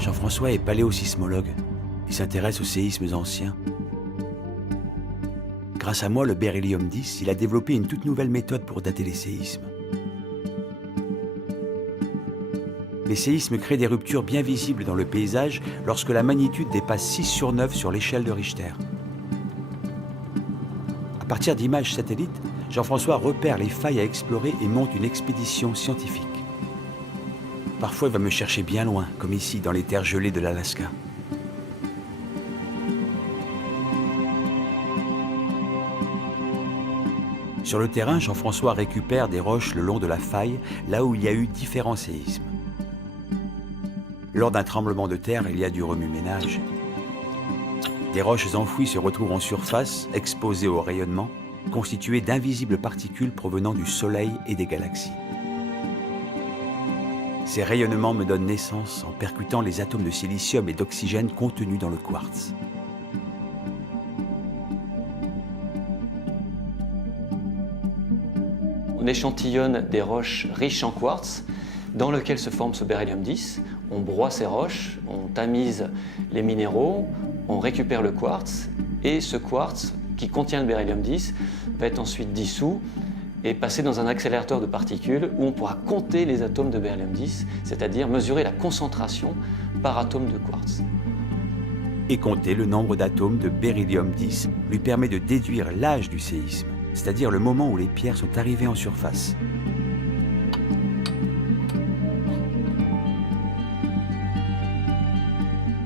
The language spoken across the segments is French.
Jean-François est paléosismologue. Il s'intéresse aux séismes anciens. Grâce à moi, le beryllium 10, il a développé une toute nouvelle méthode pour dater les séismes. Les séismes créent des ruptures bien visibles dans le paysage lorsque la magnitude dépasse 6 sur 9 sur l'échelle de Richter. À partir d'images satellites, Jean-François repère les failles à explorer et monte une expédition scientifique. Parfois, il va me chercher bien loin, comme ici, dans les terres gelées de l'Alaska. Sur le terrain, Jean-François récupère des roches le long de la faille, là où il y a eu différents séismes. Lors d'un tremblement de terre, il y a du remue-ménage. Des roches enfouies se retrouvent en surface, exposées au rayonnement, constituées d'invisibles particules provenant du Soleil et des galaxies. Ces rayonnements me donnent naissance en percutant les atomes de silicium et d'oxygène contenus dans le quartz. On échantillonne des roches riches en quartz dans lesquelles se forme ce beryllium 10. On broie ces roches, on tamise les minéraux, on récupère le quartz et ce quartz qui contient le beryllium 10 va être ensuite dissous et passer dans un accélérateur de particules où on pourra compter les atomes de beryllium 10, c'est-à-dire mesurer la concentration par atome de quartz. Et compter le nombre d'atomes de beryllium 10 lui permet de déduire l'âge du séisme, c'est-à-dire le moment où les pierres sont arrivées en surface.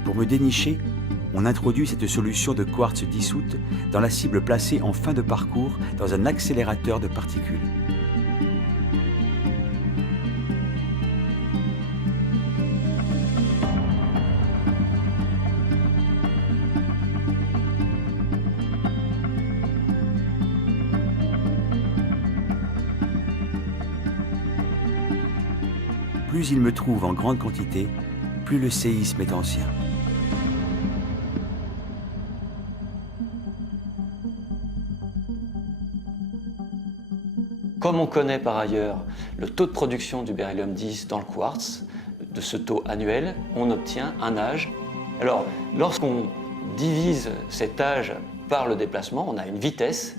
Pour me dénicher, on introduit cette solution de quartz dissoute dans la cible placée en fin de parcours dans un accélérateur de particules. Plus il me trouve en grande quantité, plus le séisme est ancien. Comme on connaît par ailleurs le taux de production du beryllium 10 dans le quartz, de ce taux annuel, on obtient un âge. Alors, lorsqu'on divise cet âge par le déplacement, on a une vitesse.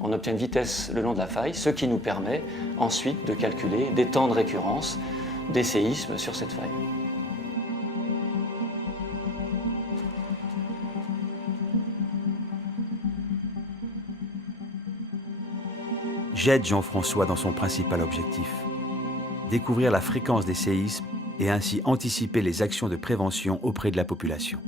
On obtient une vitesse le long de la faille, ce qui nous permet ensuite de calculer des temps de récurrence des séismes sur cette faille. J'aide Jean-François dans son principal objectif, découvrir la fréquence des séismes et ainsi anticiper les actions de prévention auprès de la population.